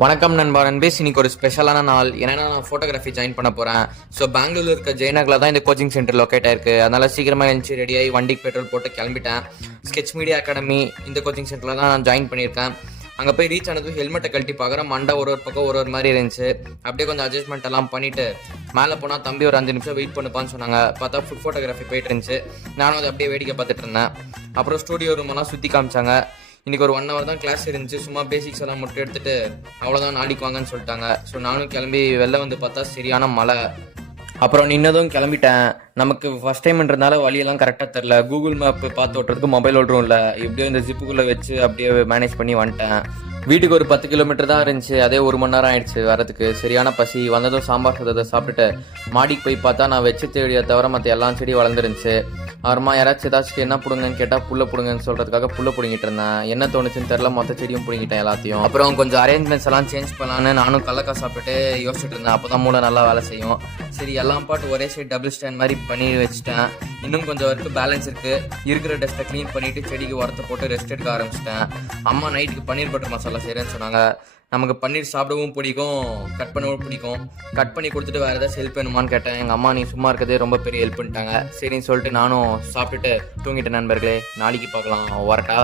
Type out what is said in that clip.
வணக்கம் நண்பா நண்பேஸ். இன்னைக்கு ஒரு ஸ்பெஷலான நாள். என்னன்னா நான் ஃபோட்டோகிராஃபி ஜாயின் பண்ண போகிறேன். ஸோ பெங்களூரில் இருக்க ஜெயநகரில் தான் இந்த கோச்சிங் சென்டர் லொக்கேட் ஆயிருக்கு. அதனால சீக்கிரமாக எழுந்துச்சு ரெடியாகி வண்டிக்கு பெட்ரோல் போட்டு கிளம்பிட்டேன். ஸ்கெட்ச் மீடியா அகாடமி இந்த கோச்சிங் சென்டரில் தான் நான் ஜாயின் பண்ணியிருக்கேன். அங்கே போய் ரீச் ஆனது ஹெல்மெட்டை கழட்டி பார்க்குறேன். மண்டை ஒரு பக்கம் ஒரு மாதிரி இருந்துச்சு. அப்படியே கொஞ்சம் அட்ஜஸ்ட்மெண்ட் எல்லாம் பண்ணிவிட்டு மேலே போனால் தம்பி ஒரு 5 நிமிஷம் வெயிட் பண்ணுப்பான்னு சொன்னாங்க. பார்த்தா ஃபுட் ஃபோட்டோகிராஃபி போயிட்டு இருந்துச்சு. நானும் அதை அப்படியே வேடிக்கை பார்த்துட்டு இருந்தேன். அப்புறம் ஸ்டூடியோ ரூமெல்லாம் சுற்றி காமிச்சாங்க. இன்றைக்கி ஒரு 1 hour தான் கிளாஸ் இருந்துச்சு. சும்மா பேசிக்ஸ் எல்லாம் மட்டும் எடுத்துகிட்டு அவ்வளோதான் நாளைக்கு வாங்கன்னு சொல்லிட்டாங்க. ஸோ நானும் கிளம்பி வெளில வந்து பார்த்தா சரியான மழை. அப்புறம் நின்னதும் கிளம்பிட்டேன். நமக்கு ஃபஸ்ட் டைம்ன்றதுனால வழியெல்லாம் கரெக்டாக தெரில. கூகுள் மேப் பார்த்து ஓட்டுறதுக்கு மொபைல் ஓட்டுரும் இல்லை. எப்படியோ இந்த ஜிப்புக்குள்ளே வச்சு அப்படியே மேனேஜ் பண்ணி வந்துட்டேன். வீட்டுக்கு ஒரு 10 கிலோமீட்டர் தான் இருந்துச்சு. அதே 1 மணி நேரம் ஆயிடுச்சு வரதுக்கு. சரியான பசி. வந்ததும் சாம்பார் சாதத்தை சாப்பிட்டுட்டு மாடிக்கு போய் பார்த்தா நான் வச்ச செடியை தவிர மற்ற எல்லா செடியும் வளர்ந்துருந்துச்சு. அப்புறமா யாராச்சும் ஏதாச்சும் என்ன பிடுங்கன்னு கேட்டால் புல்லை பிடுங்கன்னு சொல்கிறதுக்காக புல்லை பிடிங்கிட்டு இருந்தேன். என்ன தோணுச்சுன்னு தெரில, மொத்த செடியும் பிடிங்கிட்டேன் எல்லாத்தையும். அப்புறம் கொஞ்சம் அரேஞ்ச்மெண்ட்ஸ் எல்லாம் சேஞ்ச் பண்ணலான்னு நானும் கல்லக்காய் சாப்பிட்டுட்டு யோசிச்சுட்டு இருந்தேன். அப்போ தான் மூளை நல்லா வேலை செய்யும். சரி எல்லாம் பாட்டு ஒரே சைடு டபுள் ஸ்டாண்ட் மாதிரி பண்ணி வச்சுட்டேன். இன்னும் கொஞ்சம் ஒர்க்கு பேலன்ஸ் இருக்குது. இருக்கிற டஸ்ட்டை க்ளீன் பண்ணிவிட்டு செடிக்கு உரத்தை போட்டு ரெஸ்ட் எடுக்க ஆரம்பிச்சிட்டேன். அம்மா நைட்டுக்கு பன்னீர் பட்டர் மசாலா செய்கிறேன்னு சொன்னாங்க. நமக்கு பன்னீர் சாப்பிடவும் பிடிக்கும், கட் பண்ணவும் பிடிக்கும். கட் பண்ணி கொடுத்துட்டு வேறு ஏதாச்சும் ஹெல்ப் வேணுமான்னு கேட்டேன். எங்கள் அம்மா நீ சும்மா இருக்கிறதே ரொம்ப பெரிய ஹெல்ப் பண்ணிட்டாங்க. சரின்னு சொல்லிட்டு நானும் சாப்பிட்டுட்டு தூங்கிட்டேன். நண்பர்களே, நாளைக்கு பார்க்கலாம். வரட்டா?